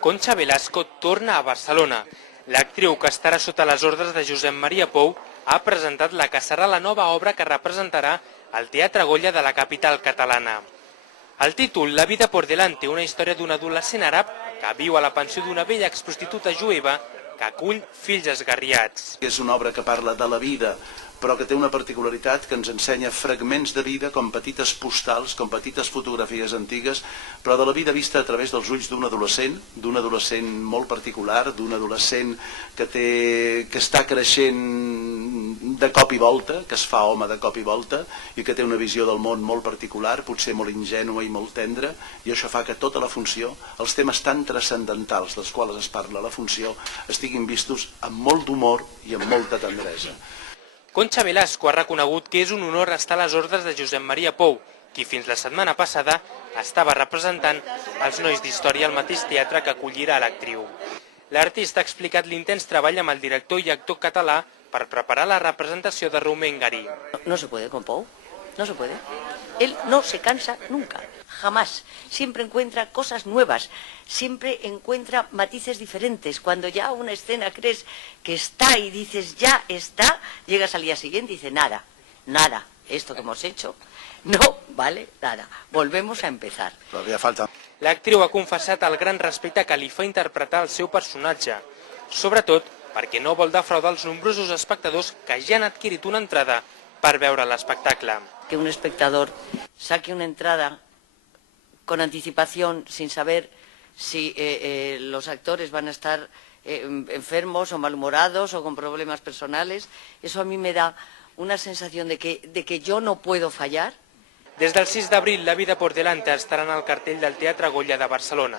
Concha Velasco torna a Barcelona. L'actriu, que estarà sota les ordres de Josep Maria Pou, ha presentat la que serà la nova obra que representarà al Teatre Goya de la capital catalana. El títol, La vida por delante, una història d'un adolescent àrab que viu a la pensió d'una vella exprostituta jueva que acull fills esgarriats. És una obra que parla de la vida, però que té una particularitat que ens ensenya fragments de vida com petites postals, com petites fotografies antigues, però de la vida vista a través dels ulls d'un adolescent molt particular, d'un adolescent que està creixent de cop i volta, que es fa home de cop i volta, i que té una visió del món molt particular, potser molt ingènua i molt tendra, i això fa que tota la funció, els temes tan transcendentals dels quals es parla a la funció, estiguin vistos amb molt d'humor i amb molta tendresa. Concha Velasco ha reconegut que és un honor estar a les ordres de Josep Maria Pou, qui fins la setmana passada estava representant els Nois d'Història al mateix teatre que acollirà l'actriu. L'artista ha explicat l'intens treball amb el director i actor català per preparar la representació de Raument Garí. No se puede con Pou, no se puede. Él no se cansa nunca, jamás. Siempre encuentra cosas nuevas, siempre encuentra matices diferentes. Cuando ya una escena crees que está y dices ya está, llegas al día siguiente y dices nada, esto que hemos hecho no vale nada, volvemos a empezar. Todavía falta. L'actriu ha confessat el gran respecte que li fa interpretar el seu personatge, sobretot perquè no vol defraudar els nombrosos espectadors que ja han adquirit una entrada per veure l'espectacle. Que un espectador saque una entrada con anticipación sin saber si los actores van a estar enfermos o malhumorados o con problemas personales, eso a mí me da una sensación de que yo no puedo fallar. Des del 6 d'abril, La vida por delante estarà en el cartell del Teatre Goya de Barcelona.